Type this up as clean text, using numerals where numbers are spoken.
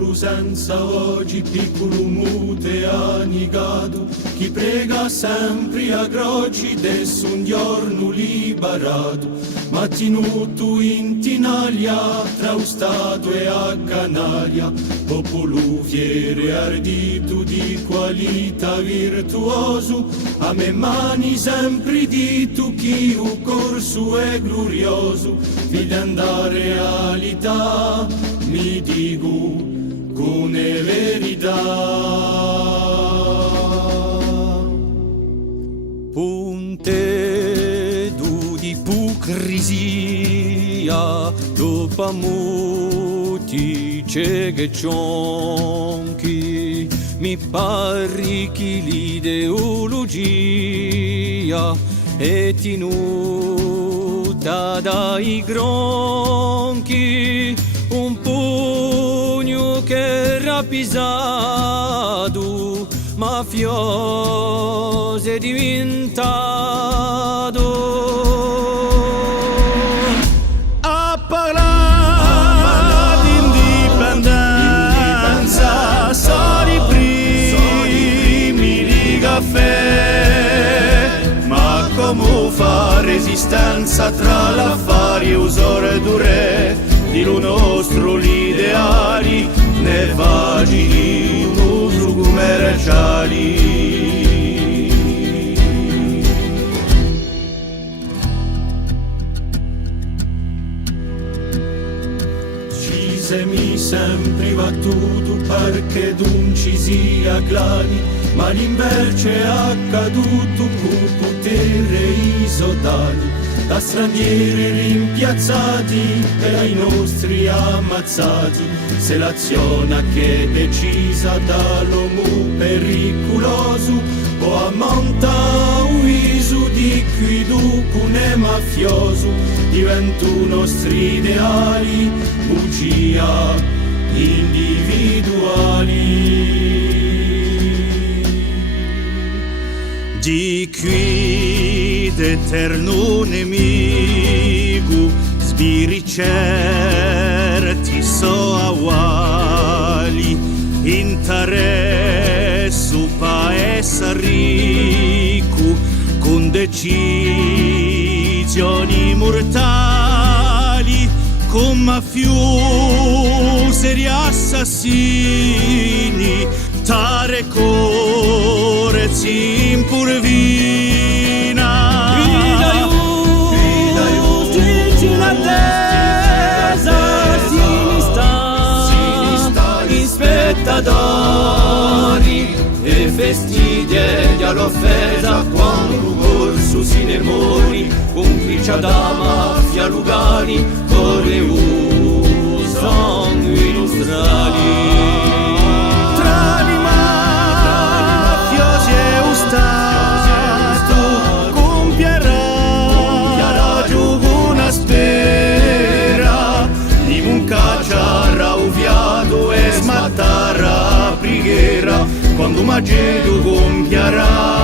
popolo senza oggi, piccolo mute annigato, chi prega sempre a croci desse un giorno liberato, ma tenuto in tinaglia tra lo Stato e a Canaria, popolo fiero e ardito di qualità virtuoso, a me mani sempre dito chi o corso è glorioso, fidando realtà mi dico con verità. Punte di ipocrisia dopo molti che cionchi, mi pare che l'ideologia è tenuta dai gronchi, un pugno che rapisato mafioso è diventato. A parlare di indipendenza sono i primi di caffè, ma come fa resistenza tra l'affari e usore dure di lo nostro l'ideali ne vagili uso commerciali. Mi sempre battuto perché non ci sia clani, ma l'inverso è accaduto con potere isodani, da stranieri rimpiazzati e dai nostri ammazzati, se l'azione che è decisa dall'uomo pericoloso può ammontare un viso di qui dopo è mafioso, diventano nostri ideali bugia individuali. Di qui d'eterno nemico sbirri certi so awali, interesso paese ricco con decisioni mortali, con mafiosi e assassini, tare correzi in purvina. Vida giusti l'attesa, sinista, gli spettatori, e festidie all'offesa quando corso si ne mori, complice da mafia lugani, corre un sangue illustrali. Tra li mafiosi e un Stato compierà giù una spera di un cacciara uviato e smattarà preghiera quando magedo compierà.